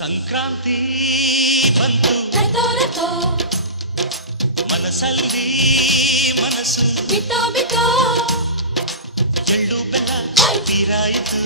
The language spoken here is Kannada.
ಸಂಕ್ರಾಂತಿ ಬಂತು ರತೋ ರತೋ ಮನಸ್ಸಲ್ಲಿ ಮನಸ್ಸು ಬಿತ್ತೋ ಬಿತ್ತೋ ಎಳ್ಳು ಬೆಲ್ಲ ಬೀರಾಯಿತು